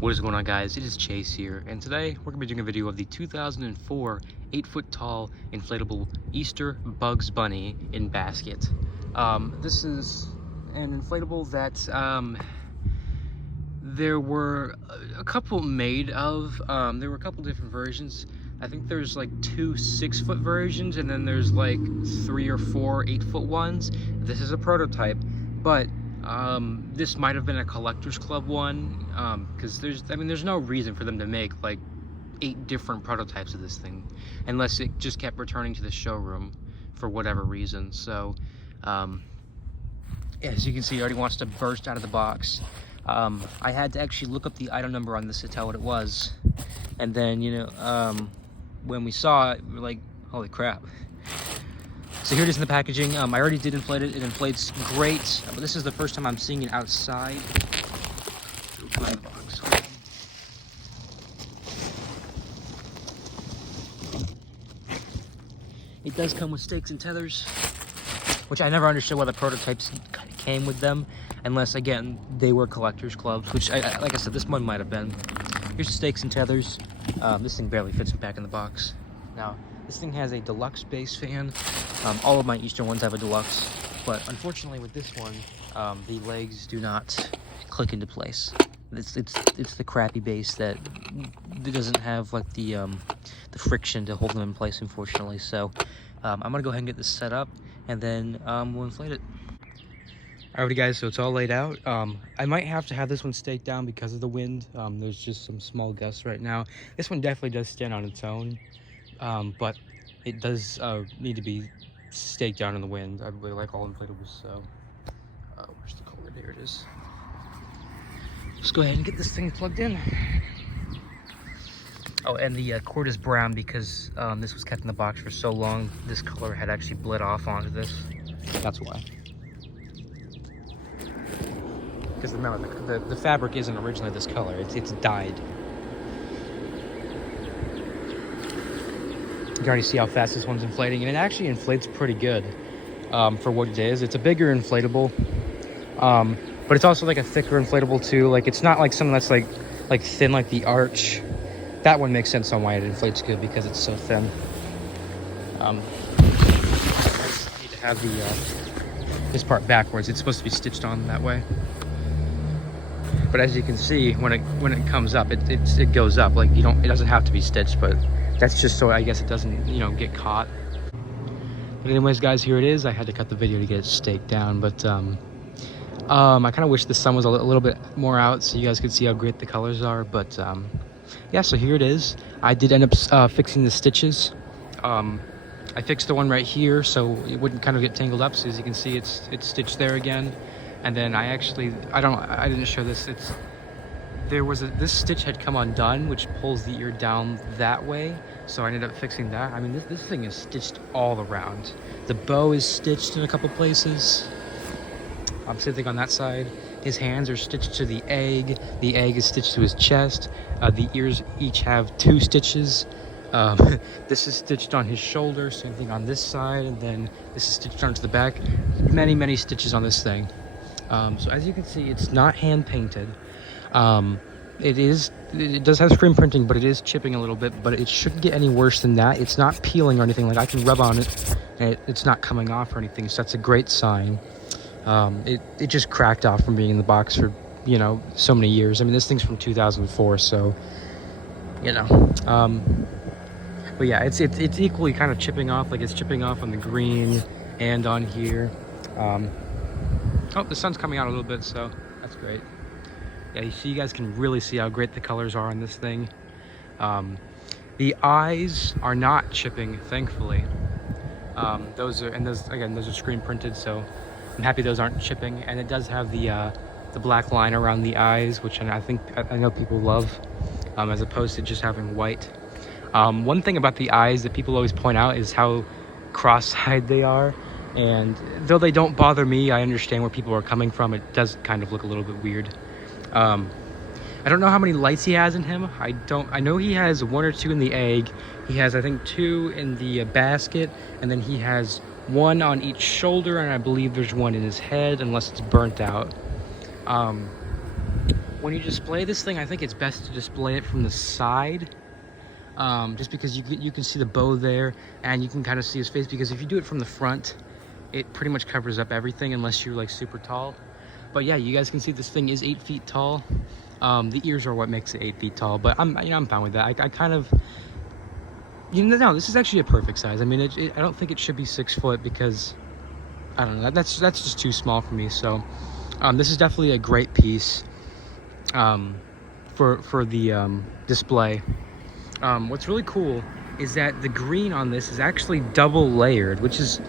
What is going on, guys? It is Chase here, and today we're going to be doing a video of the 2004 8-foot-tall inflatable Easter Bugs Bunny in basket. This is an inflatable that there were a couple made of. There were a couple different versions. I think there's like 2 6-foot versions, and then there's like 3 or 4 8-foot ones. This is a prototype, but this might have been a collector's club one, because there's no reason for them to make like 8 different prototypes of this thing, unless it just kept returning to the showroom for whatever reason. So, as you can see, it already wants to burst out of the box. I had to actually look up the item number on this to tell what it was, and then, when we saw it, we were like, holy crap. So here it is in the packaging. I already did inflate it. It inflates great, but this is the first time I'm seeing it outside. It does come with stakes and tethers, which I never understood why the prototypes came with them, unless, again, they were collector's clubs, which, like I said, this one might have been. Here's the stakes and tethers. This thing barely fits back in the box. Now, this thing has a Deluxe Base Fan. All of my Easter ones have a Deluxe, but unfortunately with this one, the legs do not click into place. It's the crappy base that doesn't have like the friction to hold them in place, unfortunately. So I'm gonna go ahead and get this set up, and then we'll inflate it. Alrighty, guys, so it's all laid out. I might have to have this one staked down because of the wind. There's just some small gusts right now. This one definitely does stand on its own, but it does need to be staked down in the wind. I really like all inflatables, so where's the cord? There it is. Let's go ahead and get this thing plugged in. Oh, and the cord is brown because this was kept in the box for so long. This color had actually bled off onto this. That's why. Because remember, the fabric isn't originally this color. It's dyed. You can already see how fast this one's inflating, and it actually inflates pretty good for what it is. It's a bigger inflatable, but it's also like a thicker inflatable too. Like, it's not like something that's like thin like the Arch. That one makes sense on why it inflates good, because it's so thin. I just need to have this part backwards. It's supposed to be stitched on that way. But as you can see, when it comes up, it goes up. Like, it doesn't have to be stitched, but that's just so I guess it doesn't, get caught. But anyways, guys, here it is. I had to cut the video to get it staked down, but I kind of wish the sun was a little bit more out so you guys could see how great the colors are. But yeah, so here it is. I did end up fixing the stitches. I fixed the one right here so it wouldn't kind of get tangled up. So as you can see, it's stitched there again. And then I didn't show this. This stitch had come undone, which pulls the ear down that way. So I ended up fixing that. I mean, this thing is stitched all around. The bow is stitched in a couple places. Same thing on that side. His hands are stitched to the egg. The egg is stitched to his chest. The ears each have 2 stitches. This is stitched on his shoulder. Same thing on this side. And then this is stitched onto the back. Many, many stitches on this thing. So as you can see, it's not hand painted. It does have screen printing, but it is chipping a little bit, but it shouldn't get any worse than that. It's not peeling or anything. Like, I can rub on it and it's not coming off or anything, so that's a great sign. It just cracked off from being in the box for, so many years. I mean, this thing's from 2004, so, but yeah, it's equally kind of chipping off. Like, it's chipping off on the green and on here. Oh, the sun's coming out a little bit, so that's great. Yeah, so you guys can really see how great the colors are on this thing. The eyes are not chipping, thankfully. Those are screen printed, so I'm happy those aren't chipping. And it does have the black line around the eyes, which I know people love, as opposed to just having white. One thing about the eyes that people always point out is how cross-eyed they are. And though they don't bother me, I understand where people are coming from. It does kind of look a little bit weird. I don't know how many lights he has in him. I know he has 1 or 2 in the egg. He has, I think, 2 in the basket, and then he has 1 on each shoulder, and I believe there's 1 in his head, unless it's burnt out. when you display this thing, I think it's best to display it from the side, just because you can see the bow there, and you can kind of see his face, because if you do it from the front, it pretty much covers up everything unless you're like super tall. But yeah, you guys can see this thing is 8 feet tall. The ears are what makes it 8 feet tall, but I'm fine with that. I kind of, no, this is actually a perfect size. I mean, I don't think it should be 6 foot, because I don't know, that's just too small for me. So this is definitely a great piece for the display. What's really cool is that the green on this is actually double layered, which is,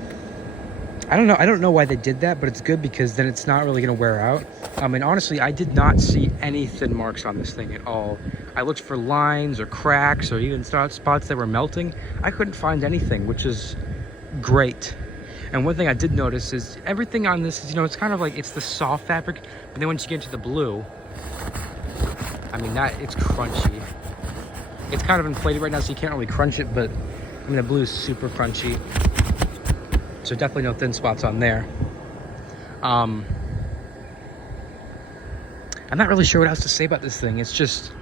I don't know why they did that, but it's good, because then it's not really gonna wear out. And honestly, I did not see any thin marks on this thing at all. I looked for lines or cracks or even spots that were melting. I couldn't find anything, which is great. And one thing I did notice is everything on this is, it's kind of like, it's the soft fabric, but then once you get into the blue, I mean, it's crunchy. It's kind of inflated right now, so you can't really crunch it, but I mean, the blue is super crunchy. So definitely no thin spots on there. I'm not really sure what else to say about this thing. It's just,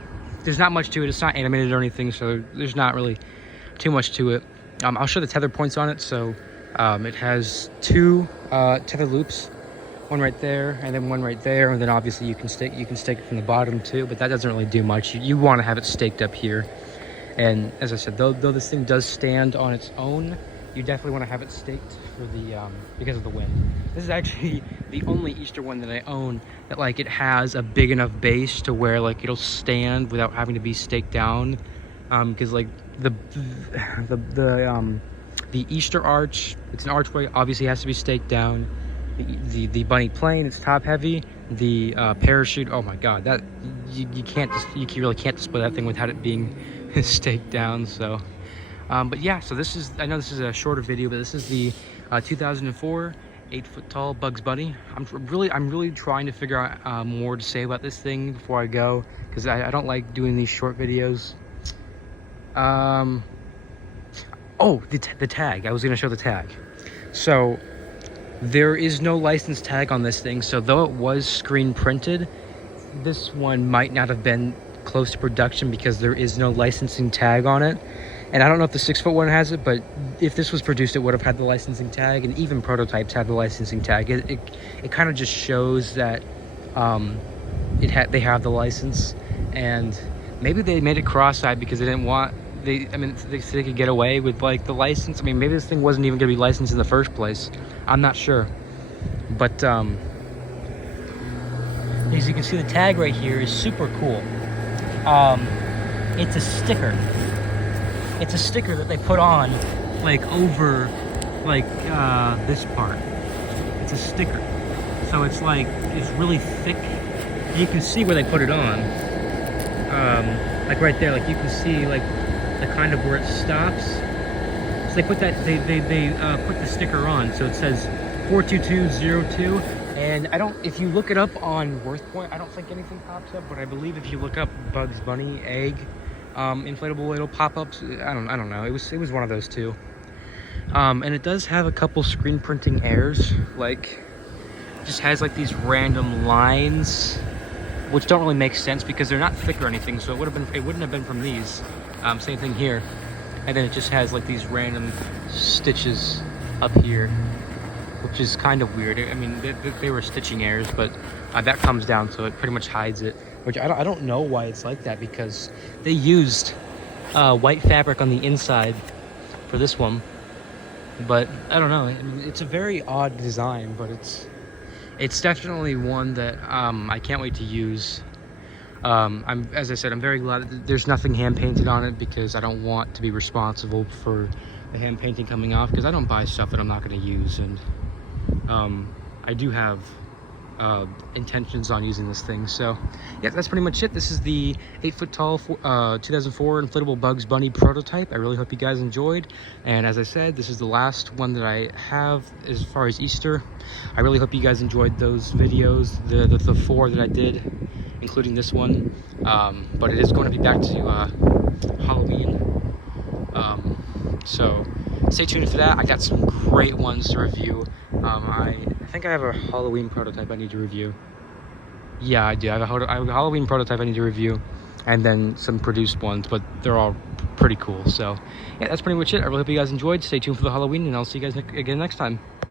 there's not much to it. It's not animated or anything, so there's not really too much to it. I'll show the tether points on it. So it has 2 tether loops, one right there and then one right there, and then obviously you can stake it from the bottom too, but that doesn't really do much. You want to have it staked up here. And as I said, though this thing does stand on its own, you definitely want to have it staked for the because of the wind. This is actually the only Easter one that I own that like it has a big enough base to where like it'll stand without having to be staked down. Because like the Easter arch, it's an archway, obviously has to be staked down. The bunny plane, it's top heavy. The parachute, oh my god, that you really can't display that thing without it being staked down. So but yeah, so this is, I know this is a shorter video, but this is the 2004 8 foot tall Bugs Bunny. I'm really trying to figure out more to say about this thing before I go, because I don't like doing these short videos. Oh, the tag. I was gonna show the tag. So there is no license tag on this thing, so though it was screen printed, this one might not have been close to production because there is no licensing tag on it. And I don't know if the 6 foot one has it, but if this was produced, it would have had the licensing tag, and even prototypes had the licensing tag. It kind of just shows that they have the license, and maybe they made it cross-eyed because they didn't want, they could get away with like the license. I mean, maybe this thing wasn't even going to be licensed in the first place. I'm not sure, but as you can see, the tag right here is super cool. It's a sticker. It's a sticker that they put on like over like this part. It's a sticker, so it's like, it's really thick. You can see where they put it on, like right there, like you can see like the kind of where it stops. So they put that, they put the sticker on, so it says 42202. And if you look it up on WorthPoint, I don't think anything pops up, but I believe if you look up Bugs Bunny egg inflatable, it'll pop up. I don't know. It was one of those two. And it does have a couple screen printing errors, like it just has like these random lines, which don't really make sense because they're not thick or anything. So it wouldn't have been from these. Same thing here. And then it just has like these random stitches up here, which is kind of weird. I mean, they were stitching errors, but that comes down, so it pretty much hides it. Which I don't know why it's like that, because they used white fabric on the inside for this one. But I don't know. I mean, it's a very odd design, but it's definitely one that I can't wait to use. As I said, I'm very glad that there's nothing hand painted on it, because I don't want to be responsible for the hand painting coming off, because I don't buy stuff that I'm not going to use, and I do have intentions on using this thing. So yeah, that's pretty much it. This is the 8 foot tall 2004 inflatable Bugs Bunny prototype. I really hope you guys enjoyed, and as I said, this is the last one that I have as far as Easter. I really hope you guys enjoyed those videos, the 4 that I did, including this one. But it is going to be back to Halloween, so stay tuned for that. I got some great ones to review. I think I have a Halloween prototype I need to review. Yeah, I do. I have a Halloween prototype I need to review, and then some produced ones, but they're all pretty cool. So yeah, that's pretty much it. I really hope you guys enjoyed. Stay tuned for the Halloween, and I'll see you guys again next time.